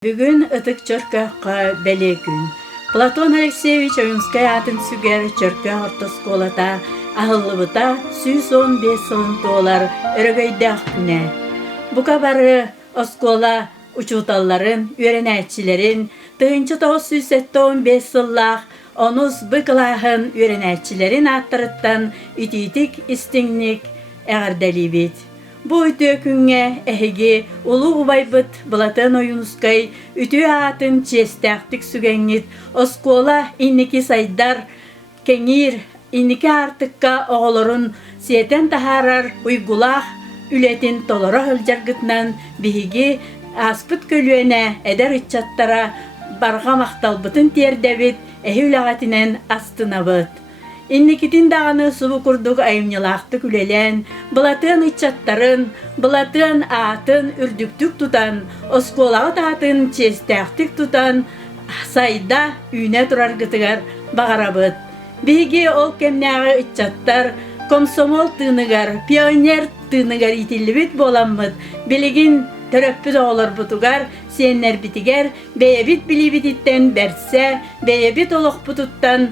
Бүгін ытык чөркөккө бәле күн. Платон Алексеевич Оюнскай атын сүгер чөркө ортосколата ахыллыбыта 115 сылын тоолар өрөгөйдөх күнэ. Бука бары оскола учуталларын, үйренәтчилерин, тыгынчы 915 сыллах онус быкылахын үйренәтчилерин аттырыттан ититик истиңник әгәрдәлибит. Бу үтө күнгө эһиги улуу убайбыт Платон Оюнскай үтө атын честәктик сүгәңнит оскола инники сайдар кеңир инники артыкка оголорун сиетен тахарар уйгулах үлетин толора хылжаргытнан биһиги аспыт көлүөнә эдер иччаттара барга макталбытын тиердебит эһи үләгатинен астынабыт. Инникитин дағаны субу курдук айымнылақты күлелен, Платон иччаттарын, Платон атын үрдүктүк тутан, осколағы таатын честәктик тутан, сайда үйне турар гытыгар бағарабыт. Биги ол кемнәгы иччаттар, комсомол тыныгар, пионер тыныгар итиллибит боламмыт, билигин төрөппүт оғылар бутугар, сеннер битигер, бейебит билибититтен берсе, бейебит олоқпутуттан,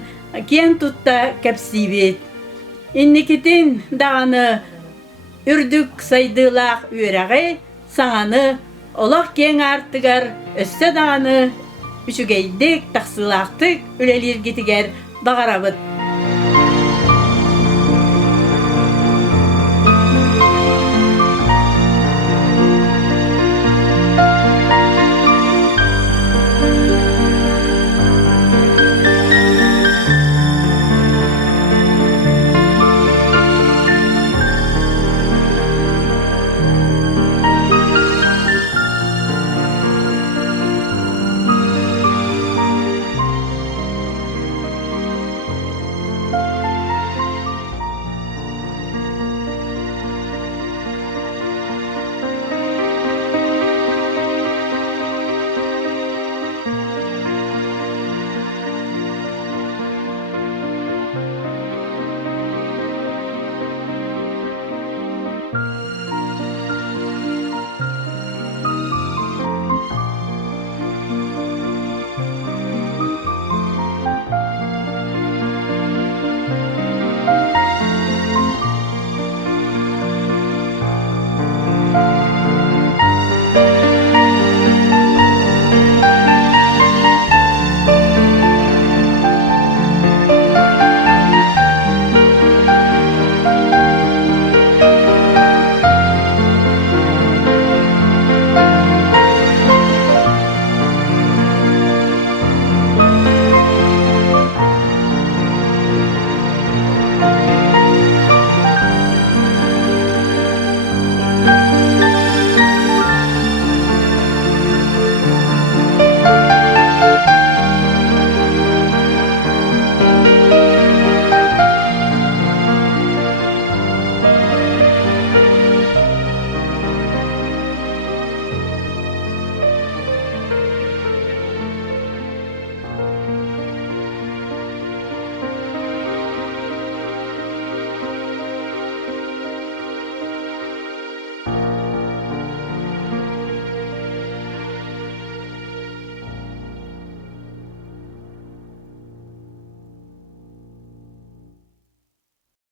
кен тутта кәпсибет. Инникитин дағаны үрдүк сайдылақ үйрәғі, саңаны олақ кен артыгар, өссө дағаны үшігейдік, тақсылақтық үлелер кетігер бағарабыт.